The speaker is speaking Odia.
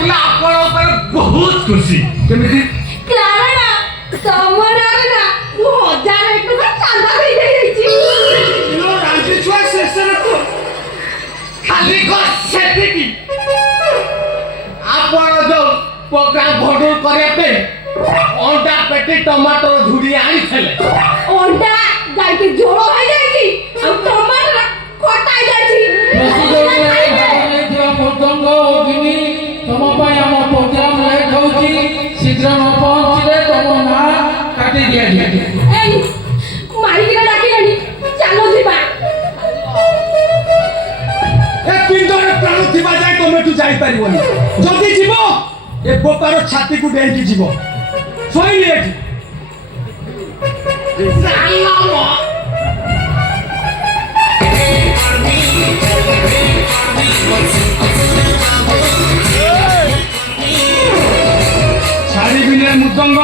ଭାବିଲେ ଆପଣ ଉପରେ ବହୁତ ଖୁସି। କେମିତି? କାରଣ ତମର ନା ମୁଁ 1001 ଟଙ୍କା ଚାନ୍ଦା ଦେଇଯାଇଛି। ରାଜି ଛୁଆ ଶେଷରେ ତ ଖାଲି ସେତିକି। ଆପଣ ଯୋଉ ପ୍ରୋଗ୍ରାମ ଭଣ୍ଡୁର କରିବା ପାଇଁ ଅଣ୍ଡା ପେଟି ଟମାଟର ଝୁଡ଼ି ଆଣିଥିଲେ, ଅଣ୍ଡା ଯାଇକି ଝୋଳ ହେଇଯାଇଛି ଆଉ ଟମାଟର ଖଟା ହେଇଯାଇଛି। ମୃଦଙ୍ଗ ଅଗ୍ନି ତମ ପାଇଁ ଆମ ପ୍ରୋଗ୍ରାମ ଲେଟ୍ ହଉଛି। ଶୀଘ୍ର ନ ପହଞ୍ଚିଲେ ତମ ନାଁ କାଟି ଦିଆଯିବ। ଏଇ ମାରିକିନା ଡାକିଲାଣି, ଚାଲ ଯିବା। ଏ ପିଣ୍ଡରେ ପ୍ରାଣ ଥିବା ଯାଏ ତମେ ତୁ ଯାଇପାରିବନି। ଯଦି ଯିବ ଏ ବୋକାର ଛାତିକୁ ଡେଇଁକି ଯିବ। ଶୋଇନି ଏଠି ଛାଡ଼ିବିନି ମୃଦଙ୍ଗ।